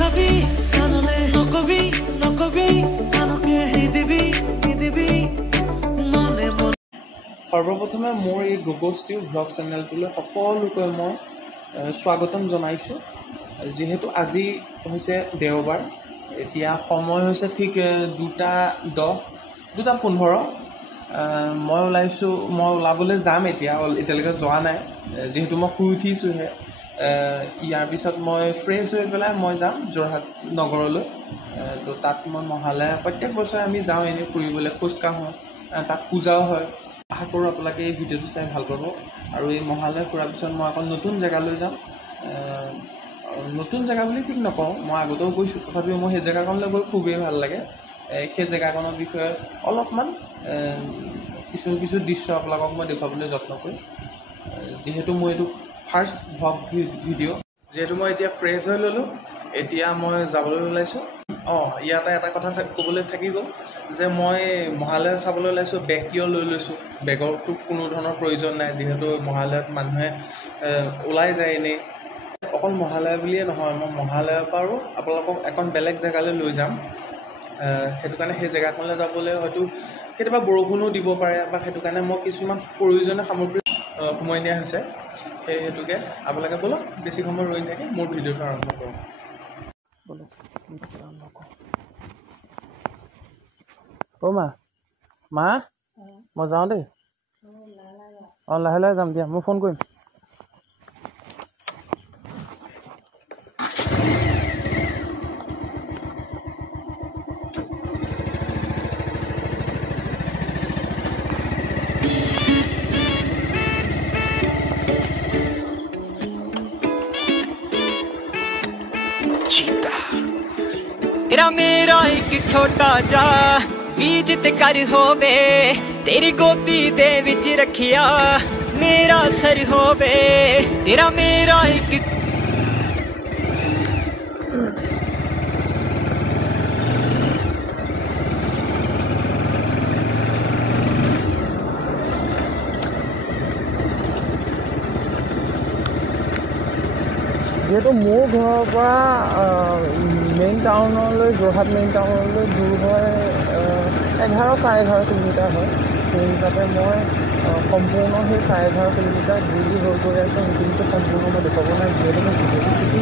চাবি কানলে নকবি নকবি আনকে নিদিবি নিদিবি মনে মনে সৰ্বপ্ৰথমে মোৰ এই গোগষ্টি ব্লগ চেনেলটোলৈ সকলোকে মই স্বাগতম জনাইছোঁ যিহেতু আজি হৈছে দেওবাৰ এতিয়া সময় হৈছে ঠিক 2:10 মই ওলাবলৈ যাম এতিয়ালৈকে যোৱা নাই যেহেতু মই শুই উঠিছোঁহে ইয়াৰ পিছত মই ফ্ৰেছ হৈ পেলাই মই যাম যোৰহাট নগৰলৈ তো তাত মই মহালয়া প্ৰত্যেক বছৰে আমি যাওঁ এনেই ফুৰিবলৈ খোজকাঢ়োঁ তাত পূজাও হয় আশা কৰোঁ আপোনালোকে এই ভিডিঅ'টো চাই ভাল পাব আৰু এই মহালয়া ফুৰাৰ পিছত মই আকৌ নতুন জেগালৈ যাম নতুন জেগা বুলি ঠিক নকওঁ মই আগতেও গৈছোঁ তথাপিও মই সেই জেগাকণলৈ গৈ খুবেই ভাল লাগে সেই জেগাকণৰ বিষয়ে অলপমান কিছু দৃশ্য আপোনালোকক মই দেখুৱাবলৈ যত্ন কৰিম যিহেতু মই এইটো ফাৰ্ষ্ট ভ্লগ ভিডিঅ' যিহেতু মই এতিয়া ফ্ৰেছ হৈ ল'লোঁ এতিয়া মই যাবলৈ ওলাইছোঁ ইয়াতে এটা কথা ক'বলৈ থাকি গ'ল যে মই মহালয়া চাবলৈ ওলাইছোঁ বেগ কিয় লৈ লৈছোঁ বেগৰটো কোনো ধৰণৰ প্ৰয়োজন নাই যিহেতু মহালয়াত মানুহে ওলাই যায় এনেই অকল মহালয়া বুলিয়ে নহয় মই মহালয়াৰ পৰাও আপোনালোকক এখন বেলেগ জেগালৈ লৈ যাম সেইটো কাৰণে সেই জেগাখনলৈ যাবলৈ হয়তো কেতিয়াবা বৰষুণো দিব পাৰে বা সেইটো কাৰণে মই কিছুমান প্ৰয়োজনীয় সামগ্ৰী সোমোৱাই দিয়া হৈছে সেই হেতুকে আপোনালোকে ব'লক বেছি সময় ৰৈ থাকে মোৰ ভিডিঅ'টো আৰম্ভ কৰোঁ ব'লক মা মই যাওঁ দেই লাহে লাহে যাম দিয়া মই ফোন কৰিম तेरा मेरा एक छोटा जा बीज ते कर होवे तेरी गोदी दे विच रखिया मेरा सर होवे तेरा मेरा एक যিহেতু মোৰ ঘৰৰ পৰা মেইন টাউনলৈ যোৰহাট মেইন টাউনলৈ দূৰ হয় 11-11.5 কিলোমিটাৰ হয় সেই হিচাপে মই সম্পূৰ্ণ সেই 11.5 কিলোমিটাৰ ঘূৰি হৈ গৈ আছোঁ সেইখিনিতো সম্পূৰ্ণ মই দেখুৱাব নাই যিহেতু মই ভিডিঅ'টো যদি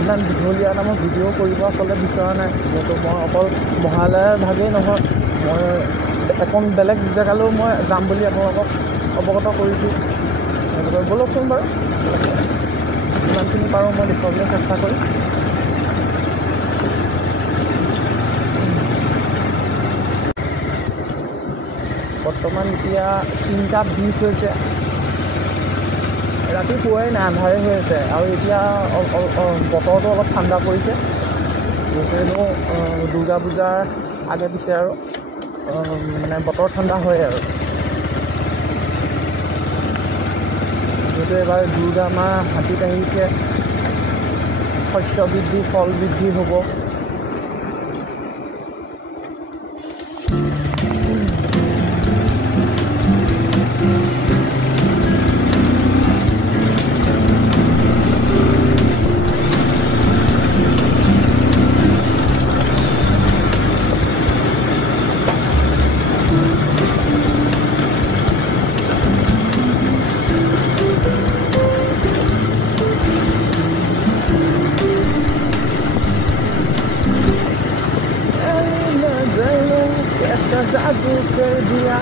ইমান দীঘলীয়া এটা মই ভিডিঅ' কৰিব আচলতে বিচৰা নাই যিহেতু মই অকল মহালয়াৰ ভাগেই নহয় মই এখন বেলেগ জেগালৈও মই যাম বুলি আপোনালোকক অৱগত কৰিছোঁ গতিকে ব'লকচোন বাৰু যিমানখিনি পাৰোঁ মই দেখুৱাবলৈ চেষ্টা কৰিম বৰ্তমান এতিয়া 3:20 হৈছে ৰাতি পুৱাই নাই আন্ধাৰে হৈ আছে আৰু এতিয়া বতৰটো অলপ ঠাণ্ডা পৰিছে যিহেতু দুৰ্গা পূজাৰ আগে পিছে আৰু মানে বতৰ ঠাণ্ডা হয় আৰু যিহেতু এবাৰ দুৰ্গা মা হাতীত আহিছে শস্য বৃদ্ধি ফল বৃদ্ধি হ'ব जादू कर दिया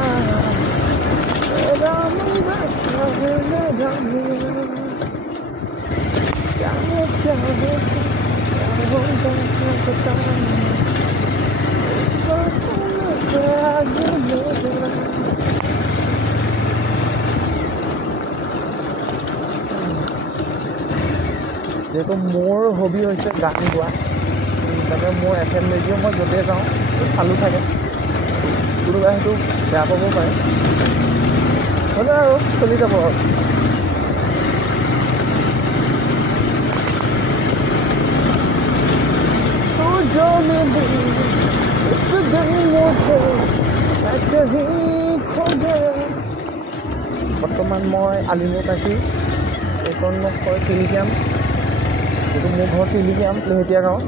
যেহেতু মোৰ হবি হৈছে গান গোৱা তাকে মোৰ FM ৰেডিঅ' মই য'তে যাওঁ চালু থাকে কোনোবাই সেইটো বেয়া পাব পাৰে হ'লেও আৰু চলি যাব আৰু বৰ্তমান মই আলিমত আছোঁ এইখন মোক কয় টেলিগ্ৰাম এইটো মোৰ ঘৰ তিলিকিয়াম লেহেটীয়া গাঁৱত।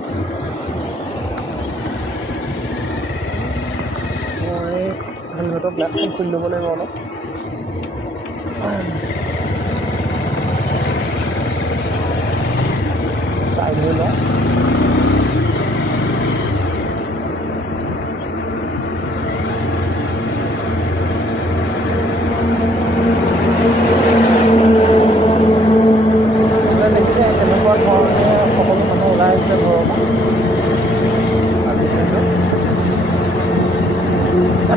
মই হেলমেটৰ গ্লাছখন খুলি ল'ব লাগিব অলপ। চাই লৈ লওঁ। দেখিছে কেনেকুৱা ধৰণে সকলো মানুহ ওলাই আহিছে ঘৰৰ পৰা।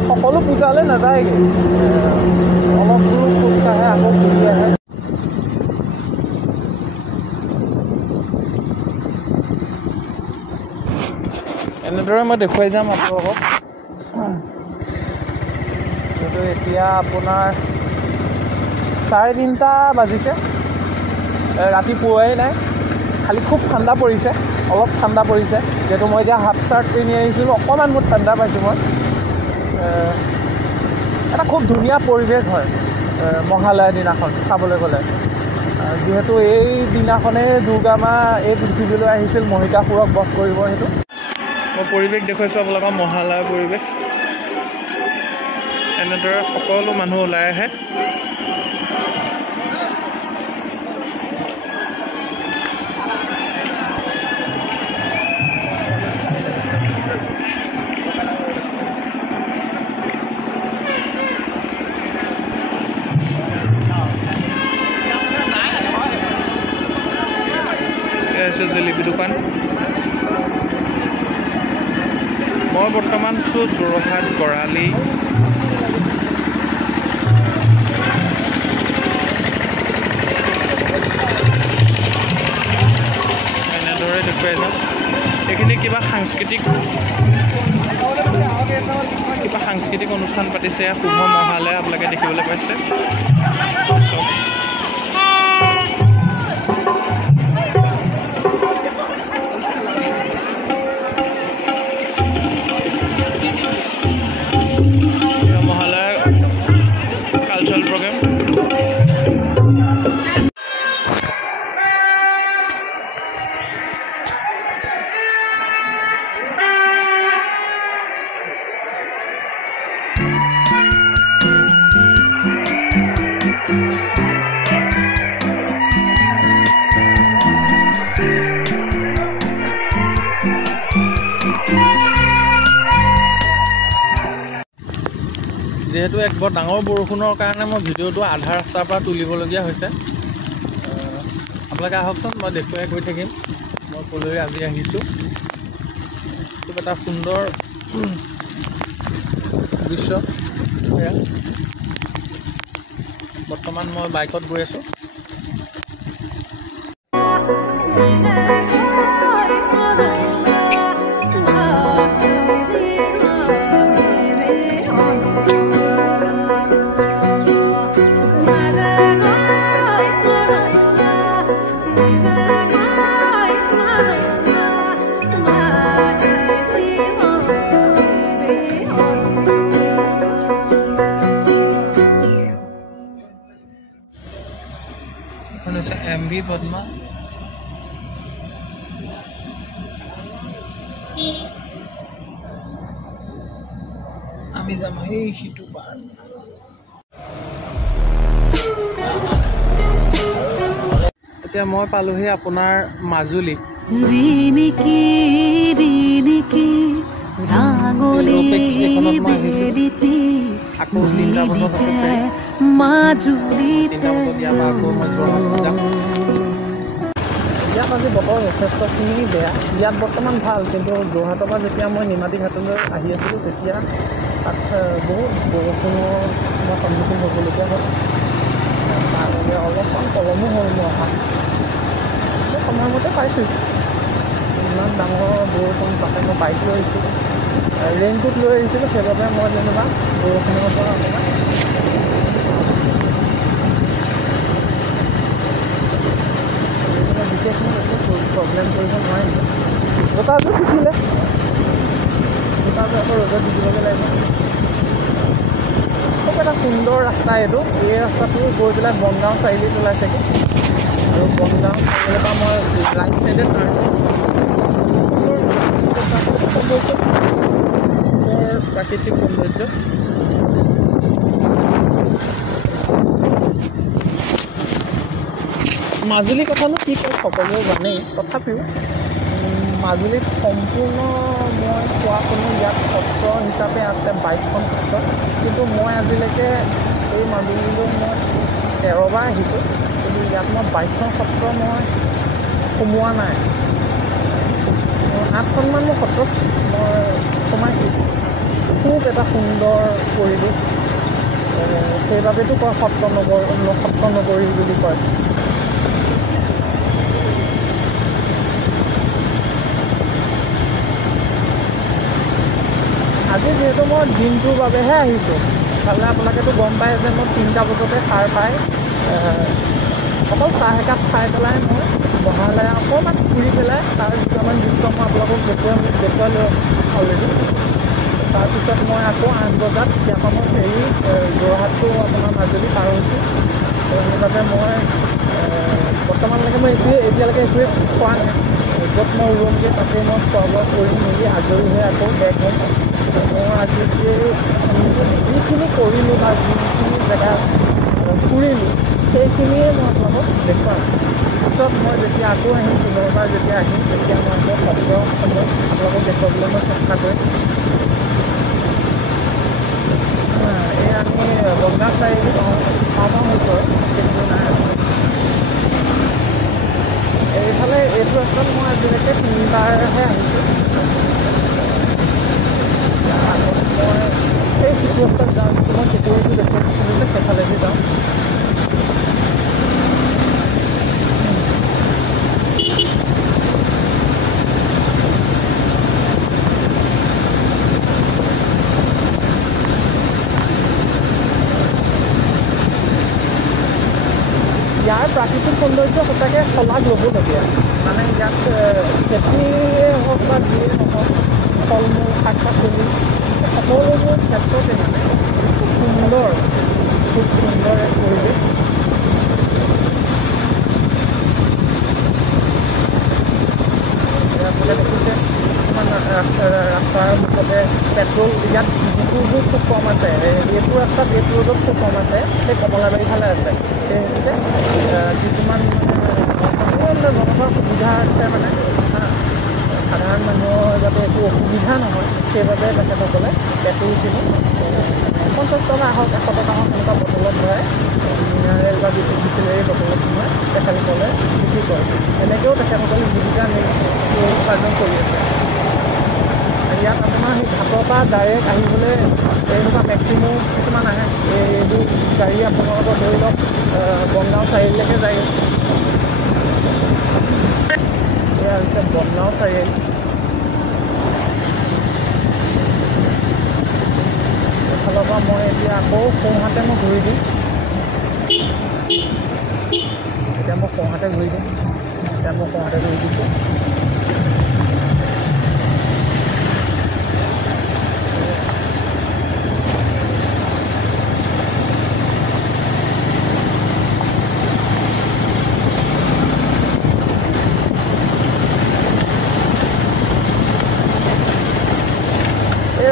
সকলো পূজালৈ নাযায়গৈ, অলপ দূৰ খোজ কাঢ়ে আকৌ ঘূৰি আহে। এনেদৰে মই দেখুৱাই যাম আপোনালোকক। কিন্তু এতিয়া আপোনাৰ 3:30 বাজিছে, ৰাতি পোৱাই নাই, খালি খুব ঠাণ্ডা পৰিছে, অলপ ঠাণ্ডা পৰিছে। যিহেতু মই এতিয়া হাফ চাৰ্ট পিন্ধি আহিছিলোঁ, অকণমান বহুত ঠাণ্ডা পাইছোঁ মই। এটা খুব ধুনীয়া পৰিৱেশ হয় মহালয়া দিনাখন চাবলৈ গ'লে। যিহেতু এই দিনাখনেই দুৰ্গা মা এই পৃথিৱীলৈ আহিছিল মহিষাসুৰক বধ কৰিব। সেইটো মই পৰিৱেশ দেখুৱাইছোঁ আপোনালোকক, মহালয়াৰ পৰিৱেশ। এনেদৰে সকলো মানুহ ওলাই আহে। জেলেপি দোকান। মই বৰ্তমান আছোঁ যোৰহাট গড়ালি। এনেদৰে দেখুৱাই যাম। এইখিনি কিবা সাংস্কৃতিক অনুষ্ঠান পাতিছে। শুভ মহালয়া আপোনালোকে দেখিবলৈ পাইছে। যিহেতু এক বৰ ডাঙৰ বৰষুণৰ কাৰণে মই ভিডিঅ'টো আধা ৰাস্তাৰ পৰা তুলিবলগীয়া হৈছে। আপোনালোকে আহকচোন, মই দেখুৱাই গৈ থাকিম মই ক'লৈ আজি আহিছোঁ। খুব এটা সুন্দৰ দৃশ্য। বৰ্তমান মই বাইকত গৈ আছোঁ। MV পদ্মা। আমি যাম সেই সিটো পাৰ। এতিয়া মই পালোহি আপোনাৰ মাজুলী। ইয়াত আজি বতৰ যথেষ্টখিনি বেয়া। ইয়াত বৰ্তমান ভাল, কিন্তু যোৰহাটৰ পৰা যেতিয়া মই নিমাতী ঘাটলৈ আহি আছিলোঁ তেতিয়া তাত বহুত বৰষুণৰ মই সন্মুখীন হ'বলগীয়া হ'ল। তাৰ বাবে অলপমান পলমো হ'ল মই অহা। সময়মতে পাইছোঁ। ইমান ডাঙৰ বৰষুণ, তাতে মই বাইক লৈ আহিছিলোঁ, ৰেইনকোট লৈ আহিছিলোঁ। সেইবাবে মই যেনিবা বৰষুণৰ পৰা অকণমান বিশেষ প্ৰব্লেম কৰিব নোৱাৰিলোঁ। জোতাযোৰ তিতিলে, জোতাযোৰ আকৌ ৰ'দত তিতিবগৈ লাগিব। খুব এটা সুন্দৰ ৰাস্তা এইটো। এই ৰাস্তাটো গৈ পেলাই বনগাঁও চাৰিআলিত ওলাইছেগৈ। আৰু বনগাঁও চাৰিআলিৰ পৰা মই ৰাইট চাইডে টাৰ্ণ প্ৰাকৃতিক সৌন্দৰ্য। মাজুলীৰ কথানো কি কয় সকলোৱে জানেই, তথাপিও মাজুলীত সম্পূৰ্ণ মই কোৱা কোনো ইয়াত সত্ৰ হিচাপে আছে 22খন সত্ৰ, কিন্তু মই আজিলৈকে এই মাজুলীলৈ মই 13 বাৰ আহিছোঁ, কিন্তু ইয়াত মই 22খন সত্ৰ মই সোমোৱা নাই। 8খনমান মই সত্ৰত মই সোমাইছোঁ। খুব এটা সুন্দৰ পৰিৱেশ, সেইবাবেতো কয় সত্ৰ নগৰী বুলি কয়। আজি যিহেতু মই দিনটোৰ বাবেহে আহিছোঁ, ইফালে আপোনালোকেতো গম পায় যে মই 3টা বজাতে সাৰ পাই অকল চাহ একাপ খাই পেলাই মই বহালৈ অকণমান ফুৰি পেলাই তাৰ কিছুমান দৃশ্য মই আপোনালোকক দেখুৱালোঁ অলৰেডি। তাৰপিছত মই আকৌ 8 বজাত ইয়াৰপৰা মই ফেৰি যোৰহাটটো আপোনাৰ মাজুলী পাৰ হৈছোঁ। সেইবাবে মই বৰ্তমানলৈকে মই এতিয়ালৈকে একোৱে খোৱা নাই। য'ত মই ৰুমগৈ তাতে মই খোৱা বোৱা কৰি মেলি আজৰি হৈ আকৌ বেগ হ'ম। মই আজি যিখিনি কৰিলোঁ বা যিখিনি জেগা ফুৰিলোঁ সেইখিনিয়ে মই আপোনালোকক দেখুৱাম। পিছত মই যেতিয়া আকৌ আহিম, পুনৰবাৰ যেতিয়া আহিম, তেতিয়া মই আকৌ সত্ৰসমূহ আপোনালোকক দেখুৱাবলৈ মই চেষ্টা কৰিম। এয়া আমি বনগাঁও চাৰিআলি পাওঁ হৈছোঁ, কিন্তু নাই এইফালে এইটো ৰাস্তাত মই আজিলৈকে 3বাৰহে আহিছোঁ। আগত মই সেই সিটো ৰাস্তাত যাওঁ, কিন্তু মই কেতিয়াটো দেখুৱাই দিছিলোঁ যে সেইফালেদি যাওঁ। ইয়াৰ প্ৰাকৃতিক সৌন্দৰ্য সঁচাকৈ শলাগ ল'বলগীয়া। মানে ইয়াত খেতিয়ে হওক বা যিয়ে নহওক, ফল মূল শাক পাচলি সকলোবোৰ ক্ষেত্ৰতে মানে খুব সুন্দৰ এক পৰিৱেশ। আপোনালোকে দেখিছে কিছুমান ৰাস্তাৰ মুখতে পেট্ৰল, ইয়াত ডিপুবোৰ খুব কম আছে। এইটো ৰাস্তাত এইটো ৰোডত খুব কম আছে, সেই কমলাবাৰী ফালে আছে। সেইমতে কিছুমান মানে জনতাৰ সুবিধা আছে, মানে সাধাৰণ মানুহৰ যাতে একো অসুবিধা নহয় সেইবাবে তেখেতসকলে পেট্ৰলখিনি 50 টকা হওক 100 টকা হওক এনেকুৱা বটলত ভৰাই মিনাৰেল বা বিচলেৰী বটলত সোমাই তেখেতসকলে বিক্ৰী কৰে। এনেকৈও তেখেতসকলে জীৱিকা উপাৰ্জন কৰি আছে। ইয়াত আপোনাৰ সেই ঘাটৰ পৰা ডাইৰেক্ট আহিবলৈ এনেকুৱা মেক্সিমো কিছুমান আহে, এইবোৰ গাড়ী আপোনালোকৰ ধৰি লওক বনগাঁও চাৰিআলিলৈকে যায়। এয়া হৈছে বনগাঁও চাৰিআলি। এফালৰ পৰা মই এতিয়া আকৌ সোঁহাতে মই ঘূৰি দিম। এতিয়া মই সোঁহাতে ঘূৰি দিছোঁ।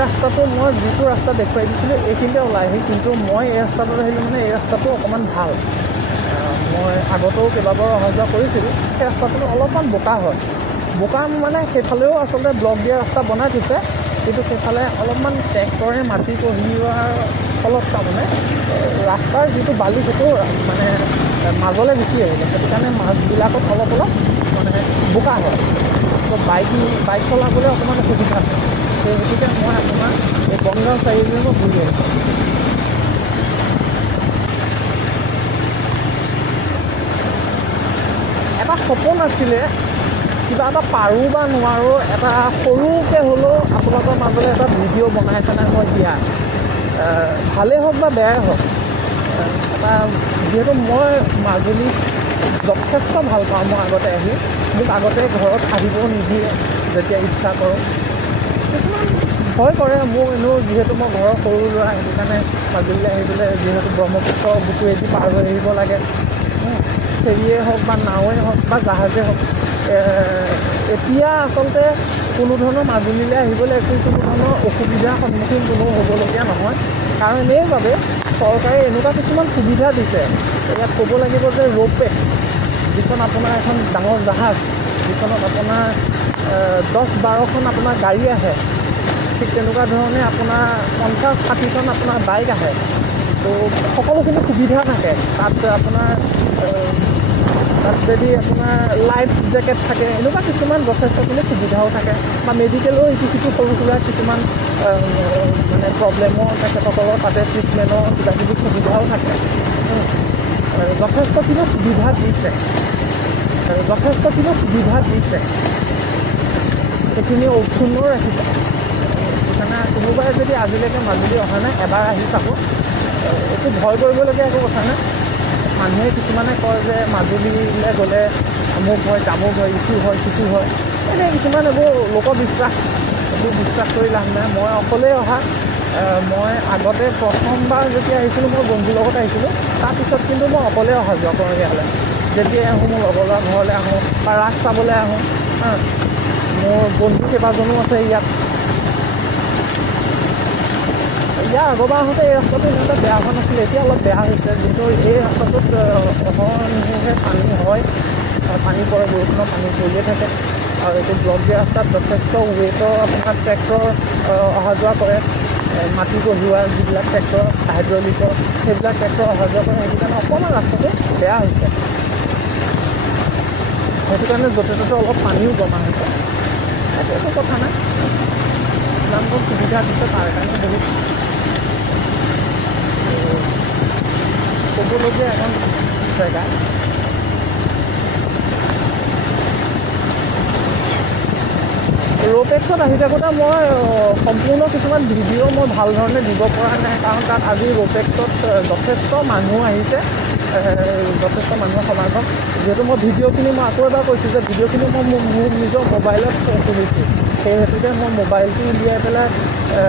ৰাস্তাটো মই যিটো ৰাস্তা দেখুৱাই দিছিলোঁ এইখিনিতে ওলাই আহি, কিন্তু মই এই ৰাস্তাটোত আহিলোঁ মানে এই ৰাস্তাটো অকণমান ভাল। মই আগতেও কেইবাবাৰো অহা যোৱা কৰিছিলোঁ। সেই ৰাস্তাটো অলপমান বোকা হয়, বোকা মানে সেইফালেও আচলতে ব্লক দিয়া ৰাস্তা বনাই দিছে, কিন্তু সেইফালে অলপমান ট্ৰেক্টৰে মাটি কঢ়িওৱাৰ ফলত তাৰমানে ৰাস্তাৰ যিটো বালি সেইটো মানে মাজলৈ গুচি আহিলে। সেইটো কাৰণে মাছবিলাকত অলপ মানে বোকা হয়, তো বাইক চলাবলৈ অকণমান অসুবিধা হয়। সেই গতিকে মই আপোনাৰ এই বনগাঁও চাৰিআলিলৈ মই ঘূৰি আহিছোঁ। এটা সপোন আছিলে, কিবা এটা পাৰোঁ বা নোৱাৰোঁ, এটা সৰুকৈ হ'লেও আপোনালোকৰ মাজলৈ এটা ভিডিঅ' বনাই পেলাই মই দিয়া, ভালেই হওক বা বেয়াই হওক। এটা যিহেতু মই মাজুলী যথেষ্ট ভাল পাওঁ, মই আগতে আহি মোক আগতে ঘৰত আহিব নিদিয়ে যেতিয়া ইচ্ছা কৰোঁ। কিছুমান ভয় কৰে মোৰ, এনেও যিহেতু মই ঘৰৰ সৰু ল'ৰা, সেইটো কাৰণে মাজুলীলৈ আহিবলৈ যিহেতু ব্ৰহ্মপুত্ৰ বুকুৱেদি পাৰ হৈ আহিব লাগে। ফেৰীয়ে হওক বা নাৱে হওক বা জাহাজে হওক এতিয়া আচলতে কোনো ধৰণৰ মাজুলীলৈ আহিবলৈ কোনো ধৰণৰ অসুবিধাৰ সন্মুখীন কোনো হ'বলগীয়া নহয়। কাৰণ এইবাবে চৰকাৰে এনেকুৱা কিছুমান সুবিধা দিছে। ইয়াত ক'ব লাগিব যে ৰ'পৱেক্স, যিখন আপোনাৰ এখন ডাঙৰ জাহাজ, যিখনত আপোনাৰ 10-12খন আপোনাৰ গাড়ী আহে, ঠিক তেনেকুৱা ধৰণে আপোনাৰ 50-60খন আপোনাৰ বাইক আহে। তো সকলোখিনি সুবিধা থাকে তাত। আপোনাৰ তাত যদি আপোনাৰ লাইফ জেকেট থাকে, এনেকুৱা কিছুমান যথেষ্টখিনি সুবিধাও থাকে। বা মেডিকেলৰ ইটো সিটো সৰু সুৰা কিছুমান মানে প্ৰব্লেমৰ তেখেতসকলৰ তাতে ট্ৰিটমেণ্টৰ কিবাকিবি সুবিধাও থাকে। যথেষ্টখিনি সুবিধা দিছে, সেইখিনি সুন্দৰ ৰাখিছে। সেইকাৰণে কোনোবাই যদি আজিলৈকে মাজুলী অহা নাই, এবাৰ আহি চাব। একো ভয় কৰিবলগীয়া একো কথা নাই। মানুহে কিছুমানে কয় যে মাজুলীলৈ গ'লে আমুক হয়, তামুক হয়, ইটো হয়, সিটো হয়। এনেই কিছুমান এইবোৰ লোকবিশ্বাস, এইবোৰ বিশ্বাস কৰি লাভ নাই। মই অকলেই অহা। মই আগতে প্ৰথমবাৰ যেতিয়া আহিছিলোঁ মই বন্ধুৰ লগত আহিছিলোঁ। তাৰপিছত কিন্তু মই অকলে অহা যোৱা কৰোঁ ইয়ালৈ। যেতিয়াই আহোঁ মোৰ লগৰ ল'ৰা ঘৰলৈ আহোঁ বা ৰাস চাবলৈ আহোঁ। মোৰ বন্ধু কেইবাজনো আছে ইয়াত। ইয়াৰ আগৰবাৰ আহোঁতে এই ৰাস্তাটো ইমান এটা বেয়া হোৱা নাছিলে, এতিয়া অলপ বেয়া হৈছে। কিন্তু এই ৰাস্তাটোত অহৰনিশে পানী হয়, পানী পৰে, বৰষুণৰ পানী পৰিয়ে থাকে। আৰু এইটো ব্লক দিয়া ৰাস্তাত যথেষ্ট ৱেটৰ আপোনাৰ ট্ৰেক্টৰ অহা যোৱা কৰে। মাটি কঢ়িওৱা যিবিলাক ট্ৰেক্টৰ, হাইড্ৰলিকৰ, সেইবিলাক ট্ৰেক্টৰ অহা যোৱা কৰে। সেইটো কাৰণে অকণমান ৰাস্তাটো বেয়া হৈছে। সেইটো কাৰণে য'তে ত'তে অলপ পানীও জমা হৈছে। সেইটো একো কথা নাই। ইমানবোৰ সুবিধা দিছে তাৰ কাৰণে বহুত ক'বলগীয়া এখন জেগা। ৰ'পৱেক্সত আহি থাকোঁতে মই সম্পূৰ্ণ কিছুমান ভিডিঅ' মই ভাল ধৰণে দিব পৰা নাই। কাৰণ তাত আজি ৰ'পৱেক্সত যথেষ্ট মানুহ আহিছে, যথেষ্ট মানুহৰ সমাগম। যিহেতু মই ভিডিঅ'খিনি মই আকৌ এবাৰ কৈছোঁ যে ভিডিঅ'খিনি মই মোৰ নিজৰ মোবাইলত তুলিছোঁ। সেই হেতুকে মই মোবাইলটো উলিয়াই পেলাই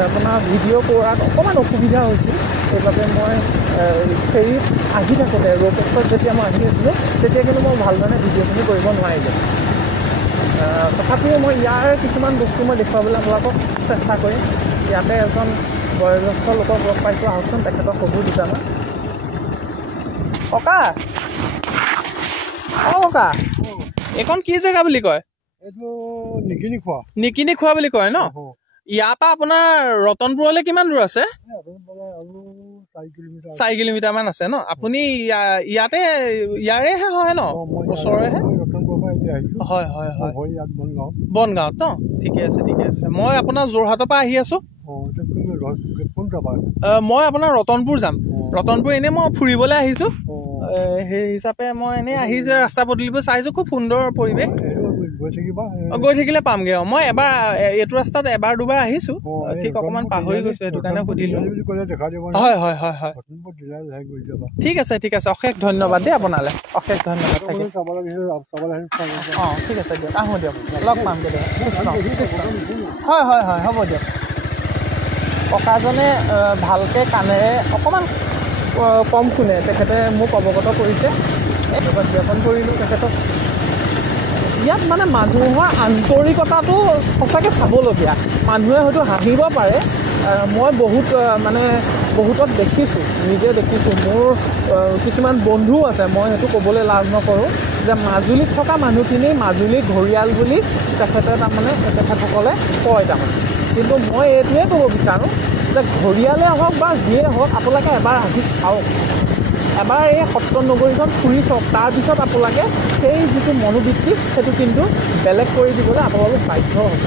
আপোনাৰ ভিডিঅ' কৰাত অকণমান অসুবিধা হৈছিল। সেইবাবে মই ফেৰীত আহি থাকোঁতে, ৰ'পৱেক্সত যেতিয়া মই আহি আছিলোঁ, তেতিয়া কিন্তু মই ভালধৰণে ভিডিঅ'খিনি কৰিব নোৱাৰিলোঁ। তথাপিও মই ইয়াৰ কিছুমান বস্তু মই দেখুৱাবলৈ আপোনালোকক চেষ্টা কৰিম। ইয়াতে এজন বয়োজ্যেষ্ঠ লোকক লগ পাইছোঁ, আহকচোন তেখেতক সোধোঁ দুটামান। ককা, ককা, এইখন কি জেগা বুলি কয়? এইটো নিকিনি খোৱা বুলি কয় ন? ইয়াৰ পৰা আপোনাৰ ৰতনপুৰলৈ কিমান দূৰ আছে? 4 কিলোমিটাৰ মান আছে ন? আপুনি ইয়াৰেহে হয় ন? ওচৰৰেহে? হয় হয় হয়, বনগাঁৱত ন? ঠিকে আছে ঠিকে আছে। মই আপোনাৰ যোৰহাটৰ পৰা আহি আছোঁ। মই আপোনাৰ ৰতনপুৰ যাম। ৰতনপুৰ এনেই মই ফুৰিবলৈ আহিছোঁ। সেই হিচাপে মই এনেই আহি যে ৰাস্তা পদূলিবোৰ চাইছোঁ, খুব সুন্দৰ পৰিৱেশ। গৈ থাকিলে পামগৈ। মই এবাৰ এইটো ৰাস্তাত এবাৰ দুবাৰ আহিছোঁ, ঠিক অকণমান পাহৰি গৈছোঁ, সেইটো কাৰণে সুধিলোঁ। হয় হয় হয় হয়, ঠিক আছে ঠিক আছে। অশেষ ধন্যবাদ দেই আপোনালৈ, অশেষ ধন্যবাদ থাকিল। অঁ ঠিক আছে দিয়ক, আহোঁ দিয়ক, লগ পাম দিয়ক। কৃষ্ণ কৃষ্ণ। হয় হয় হয়, হ'ব দিয়ক। ককাজনে ভালকৈ কাণেৰে অকণমান কম শুনে, তেখেতে মোক অৱগত কৰিছে। ধন্যবাদ জ্ঞাপন কৰিলোঁ তেখেতক। ইয়াত মানে মানুহৰ আন্তৰিকতাটো সঁচাকৈ চাবলগীয়া। মানুহে হয়তো হাঁহিব পাৰে, মই বহুতক দেখিছোঁ, নিজে দেখিছোঁ। মোৰ কিছুমান বন্ধু আছে, মই সেইটো ক'বলৈ লাজ নকৰোঁ যে মাজুলীত থকা মানুহখিনি মাজুলী ঘৰিয়াল বুলি তেখেতসকলে কয় তাৰমানে। কিন্তু মই এইটোৱে ক'ব বিচাৰোঁ যে ঘৰিয়ালে হওক বা যিয়ে হওক, আপোনালোকে এবাৰ আহি চাওক, এবাৰ এই সত্ৰ নগৰীখন ফুৰি চাওক। তাৰপিছত আপোনালোকে সেই যিটো মনোবৃত্তি, সেইটো কিন্তু বেলেগ কৰি দিবলৈ আপোনালোক বাধ্য হ'ব।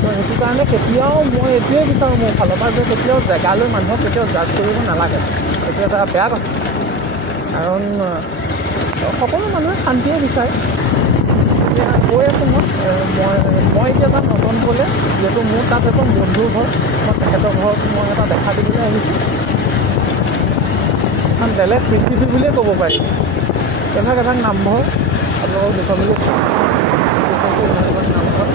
তো সেইটো কাৰণে কেতিয়াও মই এইটোৱে বিচাৰোঁ মোৰ ফালৰ পৰা যে কেতিয়াও জেগালৈ মানুহক কেতিয়াও জাজ কৰিব নালাগে। এইটো এটা বেয়া কথা। কাৰণ সকলো মানুহে শান্তিয়ে বিচাৰে। এতিয়া গৈ আছোঁ মই এতিয়া তাত নতুনকৈ, যিহেতু মোৰ তাত এজন বন্ধুৰ ঘৰ, মই তেখেতৰ ঘৰত মই এটা দেখা দিবলৈ আহিছোঁ। এখন বেলেগ পৃথিৱী বুলিয়ে ক'ব পাৰি। এভাগ নামঘৰ আপোনালোকক দেখুৱাবলৈ নামঘৰ।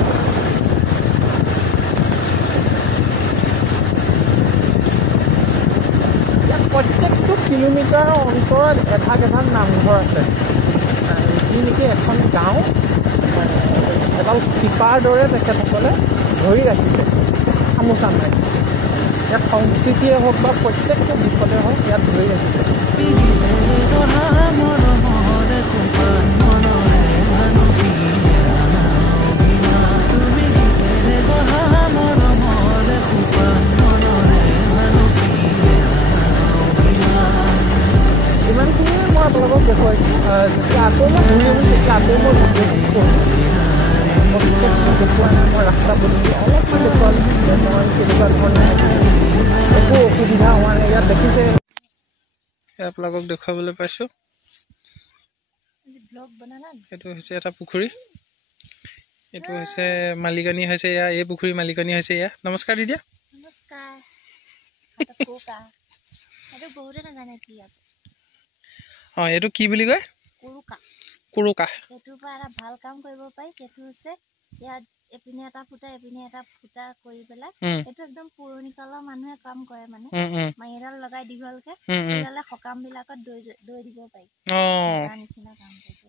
ইয়াত প্ৰত্যেকটো কিলোমিটাৰৰ অন্তৰত এভাগ নামঘৰ আছে। ই নেকি এখন গাঁও এডাল শিপাৰ দৰে তেখেতসকলে ধৰি ৰাখিছে খামোচা মাৰি ইয়াত সংস্কৃতিয়ে হওক বা প্ৰত্যেকটো দিশতে হওক ইয়াত ধৰি ৰাখিছে ইমানখিনিয়ে মই আপোনালোকক দেখুৱাইছোঁ যেতিয়া আকৌ মই ঘূৰি আহিছোঁ তেতিয়া আকৌ মই দেখুওৱা নাই মই ৰাস্তা পদূলি অলপমান দেখুৱালোঁ যে মই কেনেকুৱা ধৰণে একো অসুবিধা হোৱা নাই ইয়াত দেখিছে আপোনালোকক দেখুৱাবলৈ পাইছোঁ এইটো হৈছে এটা পুখুৰী এইটো হৈছে মালিকানী হৈছে এয়া এই পুখুৰীৰ মালিকানী হৈছে এয়া নমস্কাৰ দিদি অঁ এইটো কি বুলি কয় কুৰুকা এইটোৰ পৰা এটা ভাল কাম কৰিব পাৰি সেইটো হৈছে ইয়াত এপিনে এটা ফুটা কৰি পেলাই এইটো একদম পুৰণি কালৰ মানুহে কাম কৰে মানে মাইৰাল লগাই দীঘলকে তেতিয়াহ'লে সকাম বিলাকত দৈ দিব পাৰি নিচিনা কাম কৰিব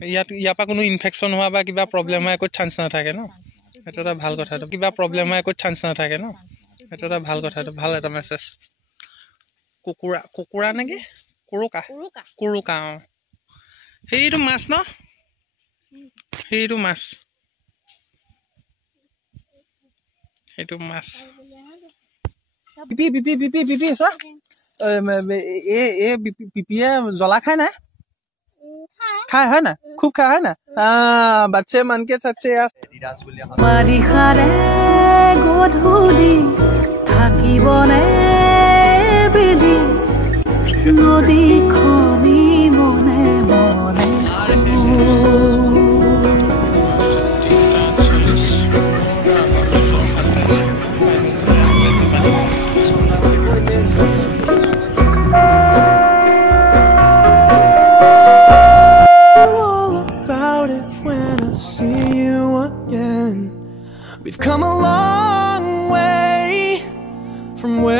পাৰি ইয়াৰ পৰা কোনো ইনফেকশ্যন হোৱা বা কিবা প্ৰব্লেম হোৱা একো চান্স নাথাকে ন সেইটো এটা ভাল কথা কিবা প্ৰব্লেম হোৱা একো চান্স নাথাকে ন সেইটো এটা ভাল কথা ভাল এটা মেছেজ কুকুৰা নেকি কুৰুকা অঁ সেইটো মাছ ন সেইটো মাছ পিপি চোৱা পিপিয়ে জ্বলা খায় নাই খায় হয় না খুব খায় হয় না বাচ্চে মানকে চাচ্ছে বাৰিষাৰে গধূলি থাকিবনে বেলি নদীখনি মনে মনে We've come a long way from where